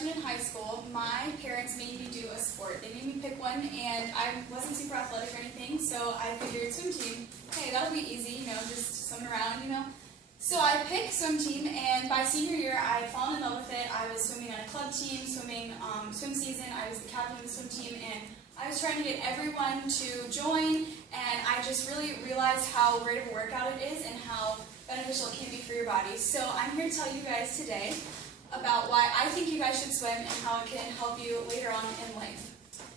freshman in high school, my parents made me do a sport. They made me pick one, and I wasn't super athletic or anything, so I figured swim team, hey, that'll be easy, just swimming around, So I picked swim team, and by senior year, I had fallen in love with it. I was swimming on a club team, swimming swim season. I was the captain of the swim team, and I was trying to get everyone to join, and I just really realized how great of a workout it is and how beneficial it can be for your body. So I'm here to tell you guys today about why I think you guys should swim and how it can help you later on in life.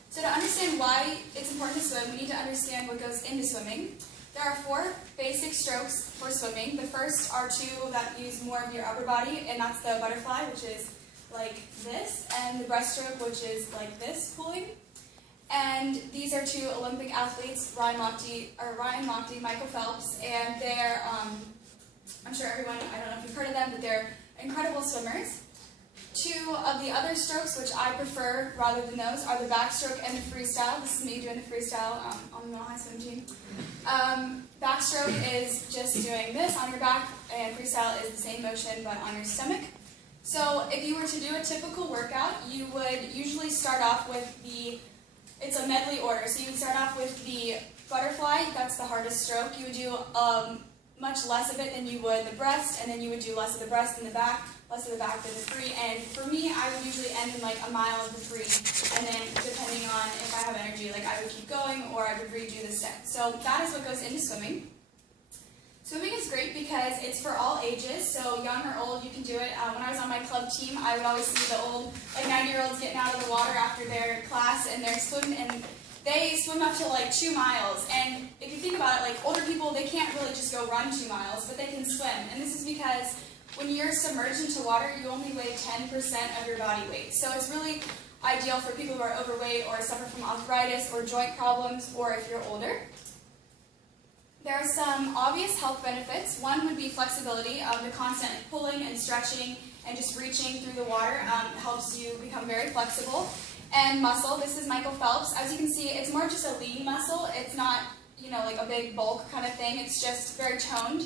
So to understand why it's important to swim, we need to understand what goes into swimming. There are 4 basic strokes for swimming. The first are 2 that use more of your upper body, and that's the butterfly, which is like this, and the breaststroke, which is like this, pulling. And these are 2 Olympic athletes, Ryan Lochte, Michael Phelps, and they're, I'm sure everyone, I don't know if you've heard of them, but they're incredible swimmers. 2 of the other strokes, which I prefer rather than those, are the backstroke and the freestyle. This is me doing the freestyle on the Middle High Swim team. Backstroke is just doing this on your back, and freestyle is the same motion but on your stomach. So if you were to do a typical workout, you would usually start off with it's a medley order. So you would start off with the butterfly, that's the hardest stroke. You would do much less of it than you would the breast, and then you would do less of the breast than the back, less of the back than the free, and for me, I would usually end in like a mile of the free, and then depending on if I have energy, like I would keep going, or I would redo the set. So that is what goes into swimming. Swimming is great because it's for all ages, so young or old, you can do it. When I was on my club team, I would always see the old, like 90-year-olds getting out of the water after their class, and they're swimming, and they swim up to like 2 miles, and if you think about it, like older people, they can't really just go run 2 miles, but they can swim, and this is because when you're submerged into water, you only weigh 10% of your body weight. So it's really ideal for people who are overweight or suffer from arthritis or joint problems, or if you're older. There are some obvious health benefits. One would be flexibility. The constant pulling and stretching and just reaching through the water helps you become very flexible. And muscle, this is Michael Phelps. As you can see, it's more just a lean muscle. It's not, like a big bulk kind of thing. It's just very toned.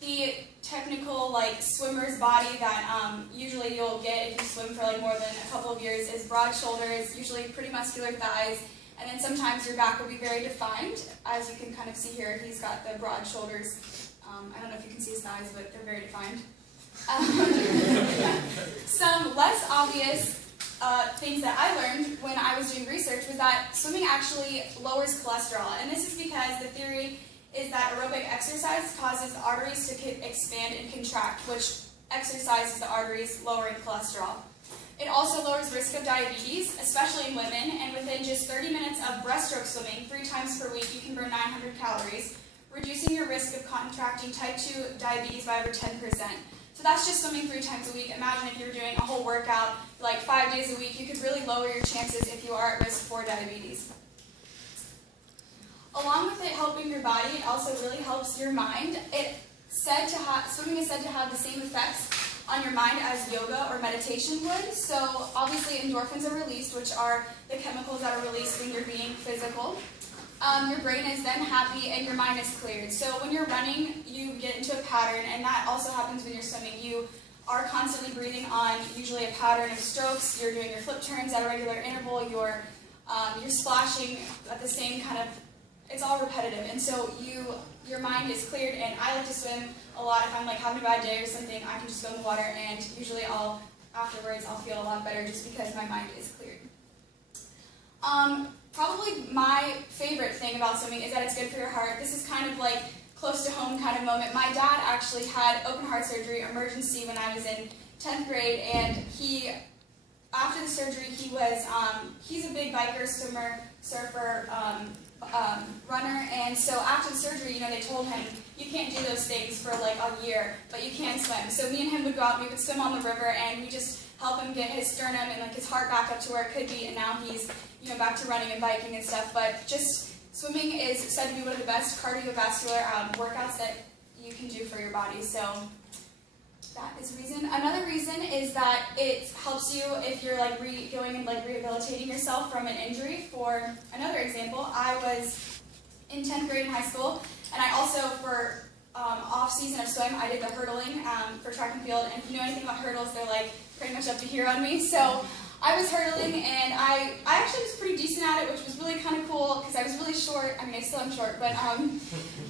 The technical, swimmer's body that usually you'll get if you swim for, more than a couple of years is broad shoulders, usually pretty muscular thighs, and then sometimes your back will be very defined. As you can kind of see here, he's got the broad shoulders. I don't know if you can see his thighs, but they're very defined. Some less obvious things that I learned when I was doing research was that swimming actually lowers cholesterol, and this is because the theory is that aerobic exercise causes the arteries to expand and contract, which exercises the arteries, lowering cholesterol. It also lowers risk of diabetes, especially in women, and within just 30 minutes of breaststroke swimming 3 times per week, you can burn 900 calories, reducing your risk of contracting type 2 diabetes by over 10%. So that's just swimming 3 times a week. Imagine if you were doing a whole workout, 5 days a week, you could really lower your chances if you are at risk for diabetes. Along with it helping your body, it also really helps your mind. Swimming is said to have the same effects on your mind as yoga or meditation would. So obviously endorphins are released, which are the chemicals that are released when you're being physical. Your brain is then happy and your mind is cleared. So when you're running, you get into a pattern, and that also happens when you're swimming. You are constantly breathing on usually a pattern of strokes. You're doing your flip turns at a regular interval. You're splashing at the same kind of, it's all repetitive, and so your mind is cleared. And I like to swim a lot. If I'm having a bad day or something, I can just go in the water, and usually afterwards I'll feel a lot better just because my mind is cleared. Probably my favorite thing about swimming is that it's good for your heart. This is kind of close to home kind of moment. My dad actually had open heart surgery, emergency, when I was in 10th grade, and after the surgery, he's a big biker, swimmer, surfer, runner, and so after the surgery, they told him, you can't do those things for a year, but you can swim. So me and him would go out, we would swim on the river, and we just help him get his sternum and his heart back up to where it could be, and now he's back to running and biking and stuff. But just swimming is said to be one of the best cardiovascular workouts that you can do for your body. So that is a reason. Another reason is that it helps you if you're going and rehabilitating yourself from an injury. For another example, I was in 10th grade in high school, and I also for off season of swim, I did the hurdling for track and field. And if you know anything about hurdles, they're like pretty much up to here on me. So I was hurdling, and I actually was pretty decent at it, which was really kind of cool because I was really short. I mean, I still am short, but and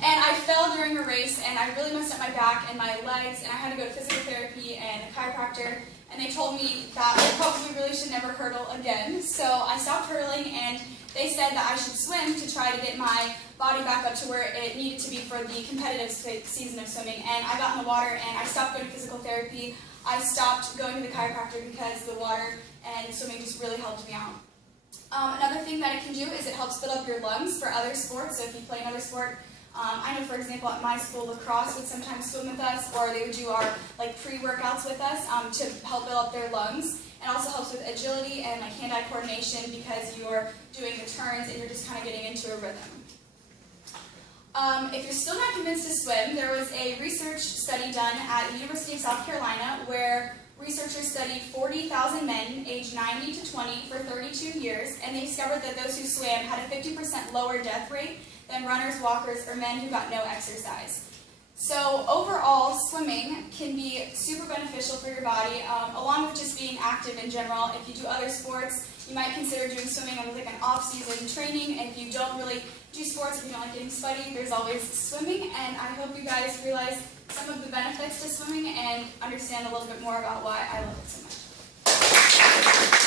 I fell during a race, and I really messed up my back and my legs, and I had to go to physical therapy and a chiropractor, and they told me that I probably really should never hurdle again. So I stopped hurdling, and they said that I should swim to try to get my body back up to where it needed to be for the competitive season of swimming. And I got in the water, and I stopped going to physical therapy. I stopped going to the chiropractor because the water and swimming just really helped me out. Another thing that it can do is it helps fill up your lungs for other sports. So if you play another sport, I know, for example, at my school, lacrosse would sometimes swim with us, or they would do our pre-workouts with us to help build up their lungs. It also helps with agility and hand-eye coordination because you're doing the turns and you're just kind of getting into a rhythm. If you're still not convinced to swim, there was a research study done at the University of South Carolina where researchers studied 40,000 men aged 90 to 20 for 32 years, and they discovered that those who swam had a 50% lower death rate than runners, walkers, or men who got no exercise. So overall, swimming can be super beneficial for your body, along with just being active in general. If you do other sports, you might consider doing swimming on like an off-season training. And if you don't really do sports, if you don't like getting sweaty, there's always swimming. And I hope you guys realize some of the benefits to swimming and understand a little bit more about why I love it so much.